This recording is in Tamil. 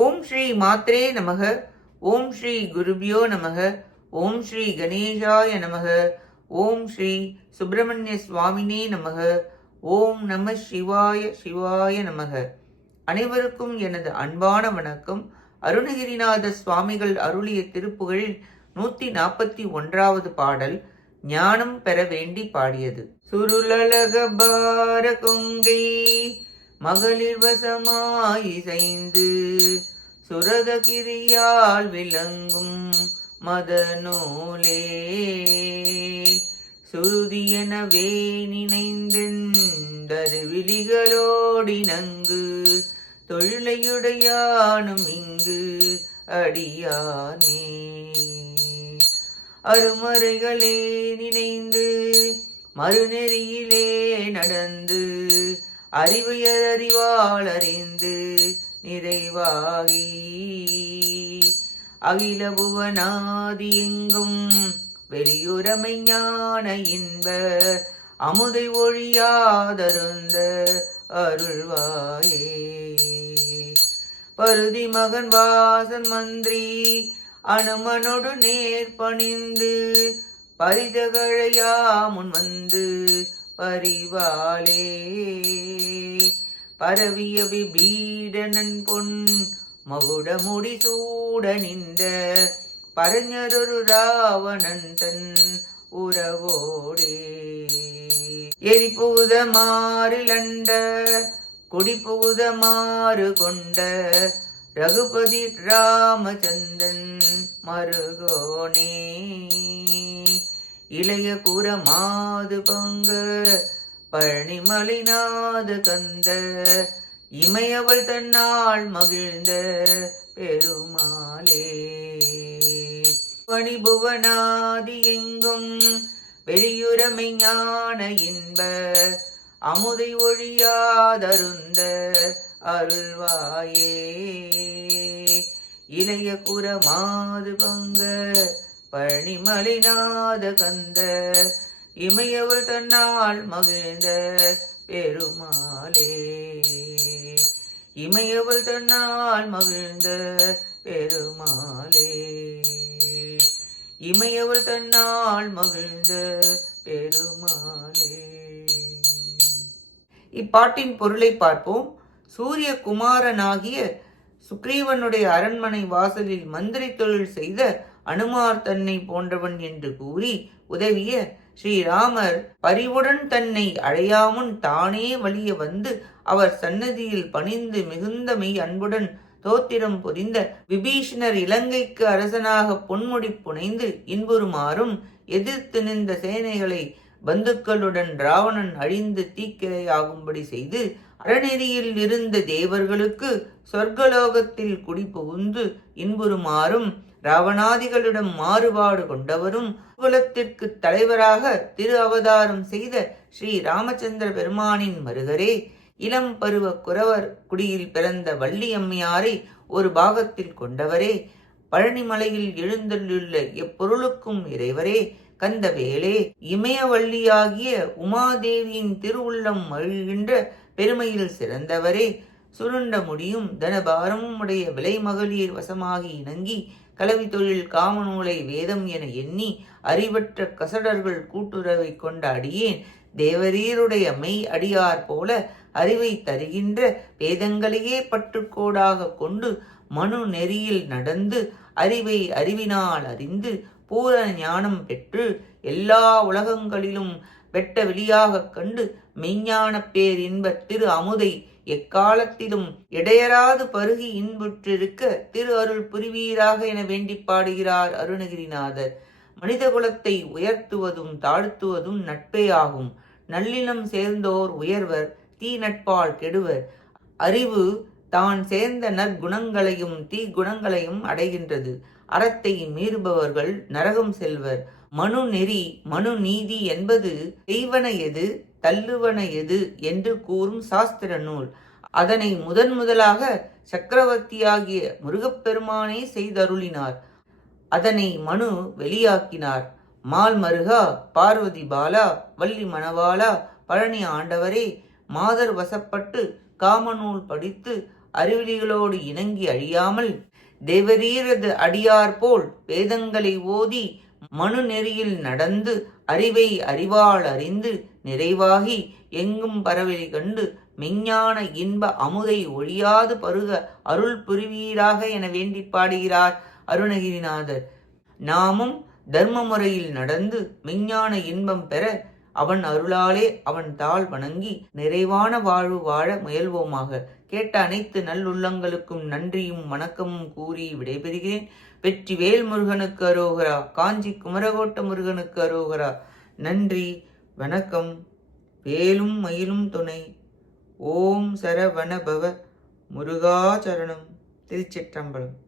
ஓம் ஸ்ரீ மாத்ரே நமக. ஓம் ஸ்ரீ குருபியோ நமக. ஓம் ஸ்ரீ கணேசாய நமக. ஓம் ஸ்ரீ சுப்பிரமணிய சுவாமினே நமக. ஓம் நம சிவாய சிவாய நமக. அனைவருக்கும் எனது அன்பான வணக்கம். அருணகிரிநாத சுவாமிகள் அருளிய திருப்புகழில் 141வது பாடல் ஞானம் பெற வேண்டி பாடியது. சுருளழக பார கொங்கை மகளிர் வசமாயிசைந்து சுரதகிரியால் விளங்கும் மதநூலே சுருதியெனவே நினைந்தருவிலிகளோடினங்கு தொழிலையுடையானும் இங்கு அடியானே அருமறைகளே நினைந்து மறுநெறியிலே நடந்து அறிவையறிவாள் அறிந்து நிறைவாகி அகில புவனாதி எங்கும் வெளியுறமை ஞான இன்ப அமுதை ஒழியாதருந்த அருள்வாயே பருதி மகன் வாசன் மந்திரி அனுமனொடு நேர் பணிந்து பரிதகழையா முன் வந்து பரிவாலே பரவிய விபீடனன் பொன் மகுடமுடி சூட நின்ற பரஞரொரு ராவணன் தன் உறவோடே எரிபுகுத மாறிலண்ட குடிபுகுத மாறு கொண்ட ரகுபதி ராமச்சந்திரன் மருகோனே இளைய கூற மாது பங்க பழனிமலைநாத கந்த இமையவள் தன்னால் மகிழ்ந்த பெருமாளே பணிபுவனாதி எங்கும் வெளியுறமை ஞான இன்ப அமுதை ஒழியாதருந்த அருள்வாயே இளைய கூற மாது பங்க பழனிமலைநாத கந்த இமையவள் தன்னால் மகிழ்ந்த பெருமாளே இமையவள் தன்னால் மகிழ்ந்த பெருமாளே இமையவள் தன்னால் மகிழ்ந்த பெருமாளே. இப்பாட்டின் பொருளை பார்ப்போம். சூரிய குமாரனாகிய சுக்ரீவனுடைய அரண்மனை வாசலில் மந்திரி தொழில் செய்த அனுமார் தன்னை போன்றவன் என்று கூறி உதவிய ஸ்ரீராமர் பரிவுடன் தன்னை அழையாமுன் தானே வலிய வந்து அவர் சன்னதியில் பணிந்து மிகுந்த மெய் அன்புடன் தோத்திரம் புரிந்த விபீஷணர் இலங்கைக்கு அரசனாக பொன்முடி புனைந்து இன்புறுமாறும் எதிர்த்து நின்ற சேனைகளை பந்துக்களுடன் ராவணன் அழிந்து தீக்கிரையாகும்படி செய்து அறநெறியில் இருந்த தேவர்களுக்கு சொர்க்கலோகத்தில் குடிபுகுந்து இன்புறுமாறும் ராவணாதிகளிடம் மாறுபாடு கொண்டவரும் குலத்திற்கு தலைவராக திரு அவதாரம் செய்த ஸ்ரீ ராமச்சந்திர பெருமானின் மருகரே இளம் பருவ குறவர் குடியில் பிறந்த வள்ளியம்மையாரை ஒரு பாகத்தில் கொண்டவரே பழனிமலையில் எழுந்தள்ளுள்ள எப்பொருளுக்கும் இறைவரே கந்தவேலே இமயவள்ளியாகிய உமாதேவியின் திருவுள்ளம் மகிழ்கின்ற பெருமையில் சிறந்தவரே சுருண்ட முடியும் தனபாரமும் உடைய விலை மகளிர் வசமாகி இணங்கி கலவி தொழில் காமநூலை வேதம் என எண்ணி அறிவற்ற கசடர்கள் கூட்டுறவை கொண்ட அடியேன் தேவரீருடைய மெய் அடியார் போல அறிவை தருகின்ற வேதங்களையே பற்றுக்கோடாக கொண்டு மனு நெறியில் நடந்து அறிவை அறிவினால் அறிந்து பூரண ஞானம் பெற்று எல்லா உலகங்களிலும் வெட்ட வெளியாக கண்டு மெய்ஞான பேரின்ப திரு அமுதை எக்காலத்திலும் இடையராது பருகி இன்புற்றிருக்க திரு அருள் புரிவீராக என வேண்டி பாடுகிறார் அருணகிரிநாதர். மனித குலத்தை உயர்த்துவதும் தாழ்த்துவதும் நட்பே ஆகும். நல்லினம் சேர்ந்தோர் உயர்வர், தீ நட்பால் கெடுவர். அறிவு தான் சேர்ந்த நற்குணங்களையும் தீ குணங்களையும் அடைகின்றது. அறத்தை மீறுபவர்கள் நரகம் செல்வர். மனு நெறி மனு நீதி என்பது செய்வன எது தள்ளுவன எது என்று கூறும் சாஸ்திர நூல். அதனை முதலாக சக்கரவர்த்தியாகிய முருகப்பெருமானே செய்தருளினார். அதனை மனு வெளியாக்கினார். மால் மருகா, பார்வதி பாலா, வள்ளி மணவாளா, பழனி ஆண்டவரே, மாதர் வசப்பட்டு காமநூல் படித்து அறிவிலிகளோடு இணங்கி அழியாமல் தேவரீரது அடியார் போல் வேதங்களை ஓதி மனு நெறியில் நடந்து அறிவை அறிவால் அறிந்து நிறைவாகி எங்கும் பரவலி கண்டு மெஞ்ஞான இன்ப அமுதை ஒழியாது பருக அருள் புரிவீராக என வேண்டி பாடுகிறார் அருணகிரிநாதர். நாமும் தர்ம முறையில் நடந்து மெஞ்ஞான இன்பம் பெற அவன் அருளாலே அவன் தாள் வணங்கி நிறைவான வாழ்வு வாழ முயல்வோமாக. கேட்ட அனைத்து நல்லுள்ளங்களுக்கும் நன்றியும் வணக்கமும் கூறி விடைபெறுகிறேன். வெற்றி வேல் முருகனுக்கு அரோகரா. காஞ்சி குமரகோட்ட முருகனுக்கு அரோகரா. நன்றி, வணக்கம். வேலும் மயிலும் துணை. ஓம் சரவண பவ. முருகாச்சரணம். திருச்சிற்றம்பலம்.